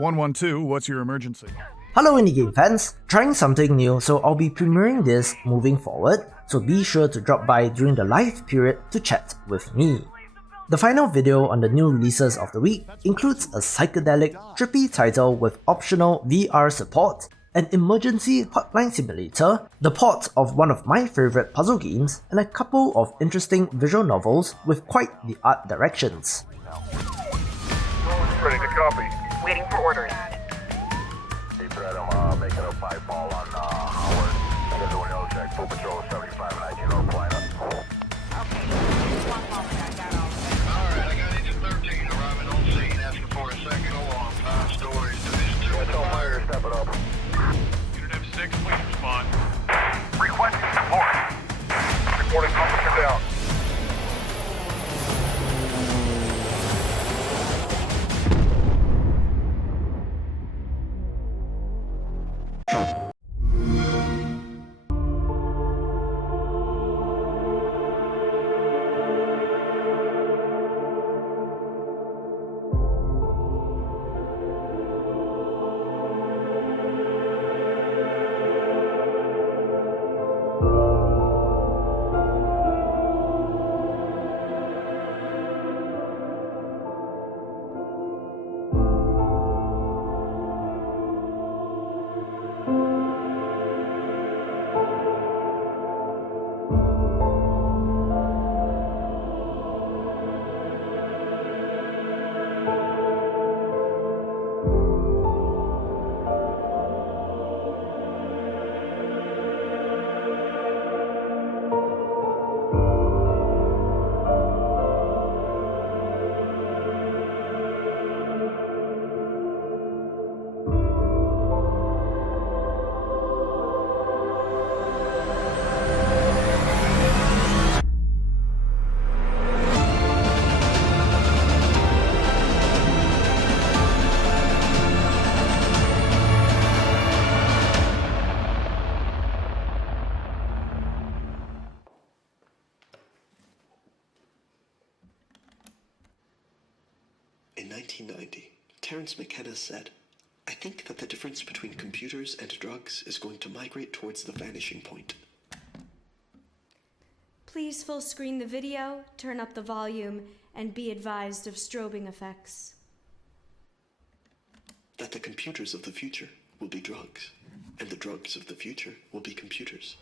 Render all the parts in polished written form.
112, what's your emergency? Hello indie game fans, trying something new, so I'll be premiering this moving forward, so be sure to drop by during the live period to chat with me. The final video on the new releases of the week includes a psychedelic, trippy title with optional VR support, an emergency hotline simulator, the port of one of my favourite puzzle games, and a couple of interesting visual novels with quite the art directions. Ready to copy. Waiting for orders. I'm making a 5 ball on Howard. Schedule an check. Full patrol 7519 North Plano. Okay. One moment, I got all Alright, I got engine 13 arriving on scene, asking for a second alarm. 5 stories, division 2. Let's all fire, step it up. Unit M6, please respond. Requesting support. Reporting officer down. In 1990, Terence McKenna said, "I think that the difference between computers and drugs is going to migrate towards the vanishing point." Please full screen the video, turn up the volume, and be advised of strobing effects. That the computers of the future will be drugs, and the drugs of the future will be computers.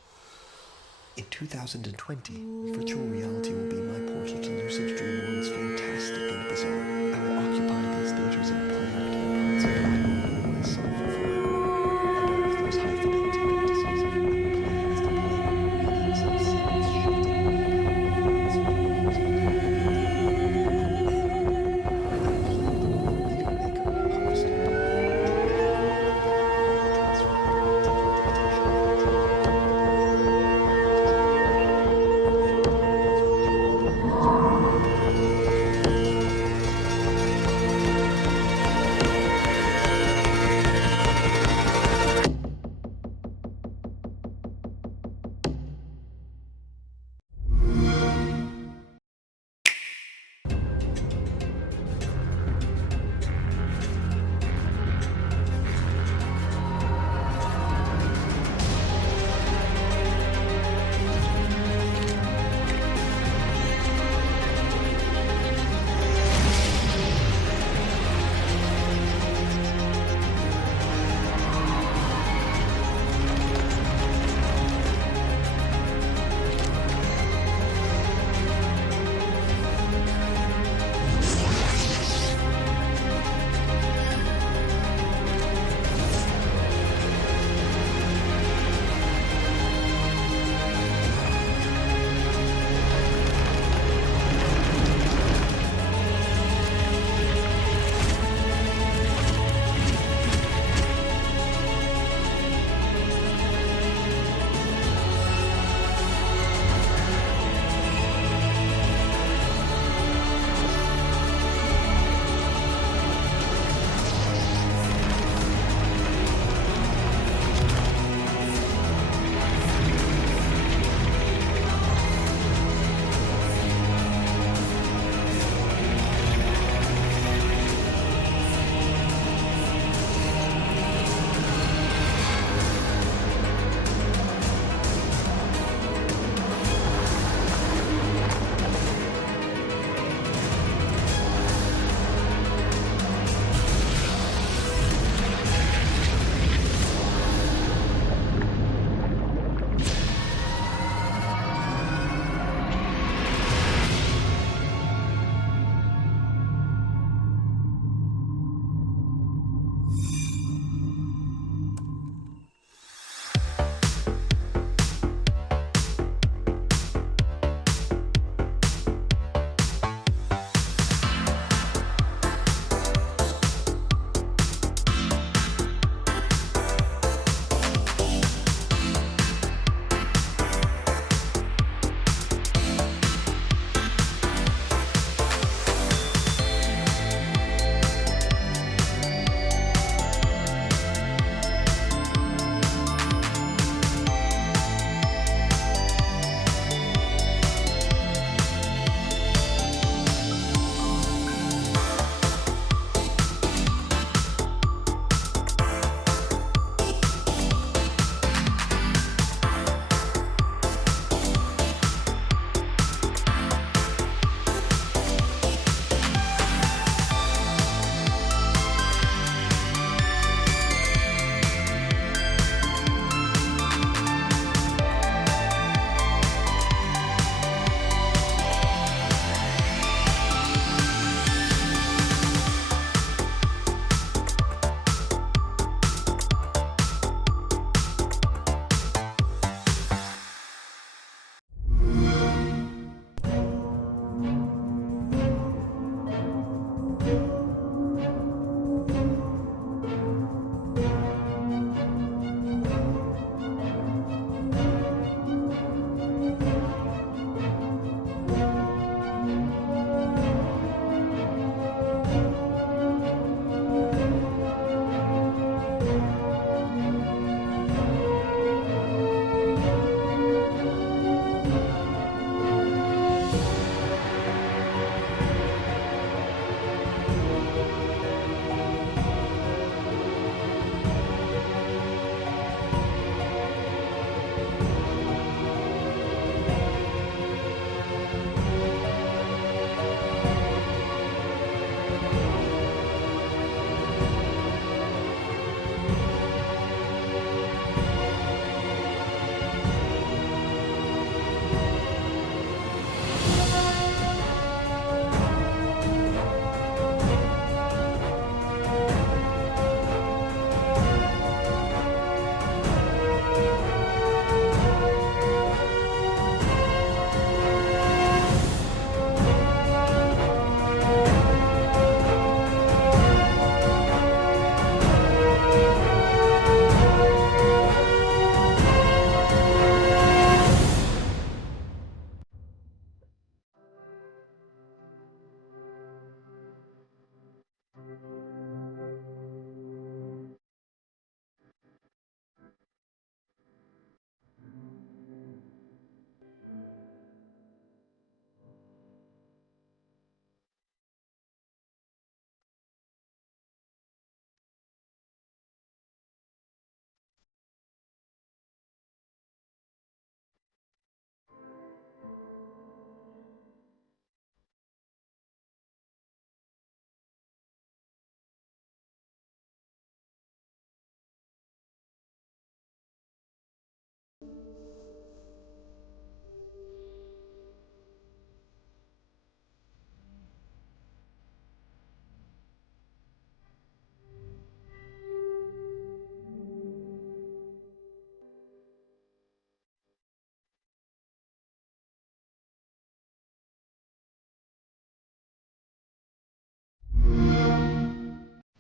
In 2020, virtual reality will be my portal to lucid dream worlds fantastic and bizarre. I will occupy these theaters and play active parts of my own myself forever. And all of those high fidelity fantasies, I will play as the player, meaning some scenes shifting my hands, fingers, and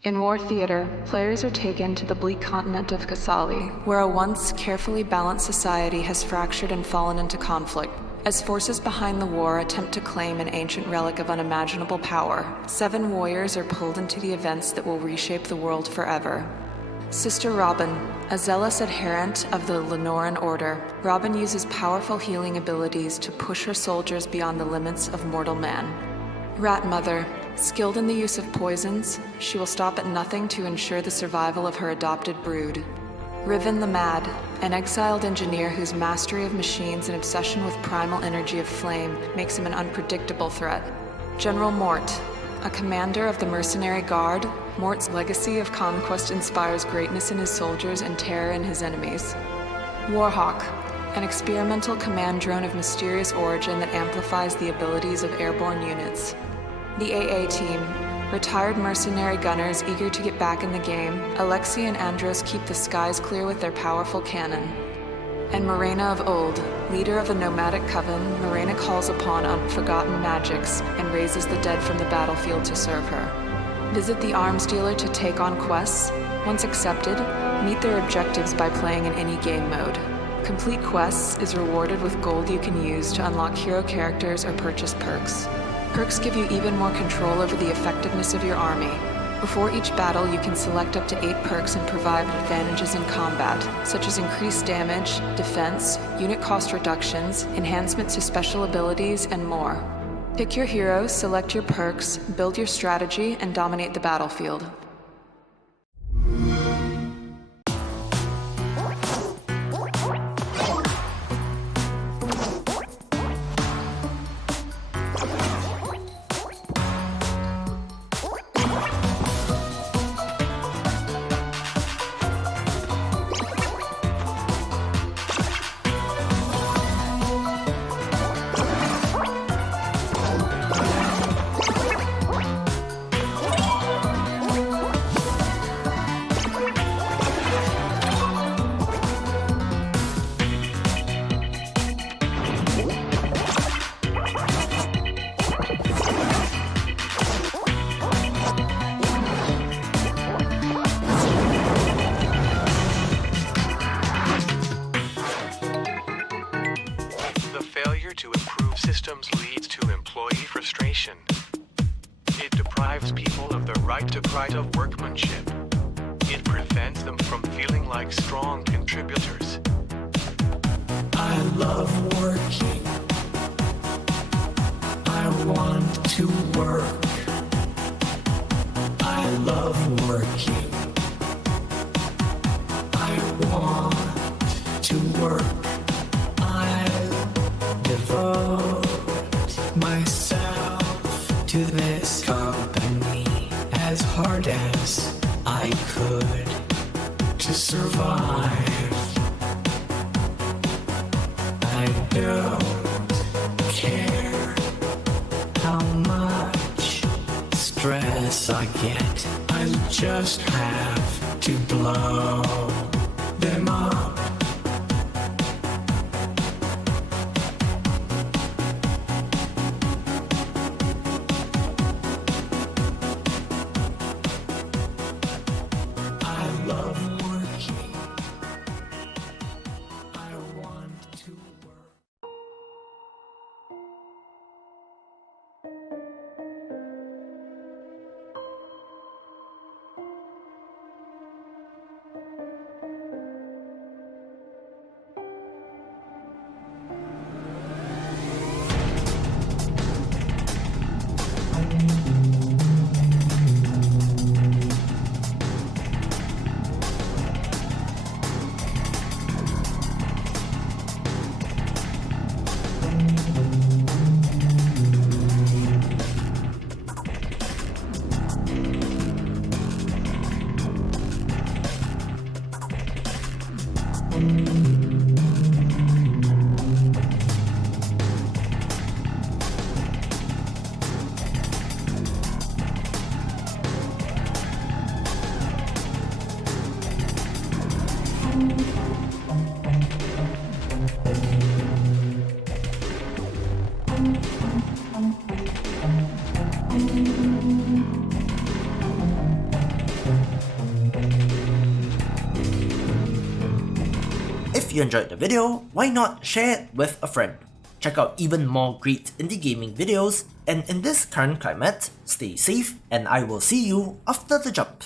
In War Theater, players are taken to the bleak continent of Kasali, where a once carefully balanced society has fractured and fallen into conflict. As forces behind the war attempt to claim an ancient relic of unimaginable power, 7 warriors are pulled into the events that will reshape the world forever. Sister Robin, a zealous adherent of the Lenoran Order, Robin uses powerful healing abilities to push her soldiers beyond the limits of mortal man. Rat Mother, skilled in the use of poisons, she will stop at nothing to ensure the survival of her adopted brood. Riven the Mad, an exiled engineer whose mastery of machines and obsession with primal energy of flame makes him an unpredictable threat. General Mort, a commander of the Mercenary Guard, Mort's legacy of conquest inspires greatness in his soldiers and terror in his enemies. Warhawk, an experimental command drone of mysterious origin that amplifies the abilities of airborne units. The AA Team, retired mercenary gunners eager to get back in the game, Alexei and Andros keep the skies clear with their powerful cannon. And Morena of Old, leader of the nomadic coven, Morena calls upon unforgotten magics and raises the dead from the battlefield to serve her. Visit the arms dealer to take on quests. Once accepted, meet their objectives by playing in any game mode. Complete quests is rewarded with gold you can use to unlock hero characters or purchase perks. Perks give you even more control over the effectiveness of your army. Before each battle, you can select up to 8 perks and provide advantages in combat, such as increased damage, defense, unit cost reductions, enhancements to special abilities, and more. Pick your hero, select your perks, build your strategy, and dominate the battlefield. To improve systems leads to employee frustration. It deprives people of the right to pride of workmanship. It prevents them from feeling like strong contributors. I love working. I want to work. I love working. I want to work. Devote myself to this company as hard as I could to survive. I don't care how much stress I get. I just have to blow them up. if you enjoyed the video, why not share it with a friend? Check out even more great indie gaming videos, and in this current climate, stay safe and I will see you after the jump.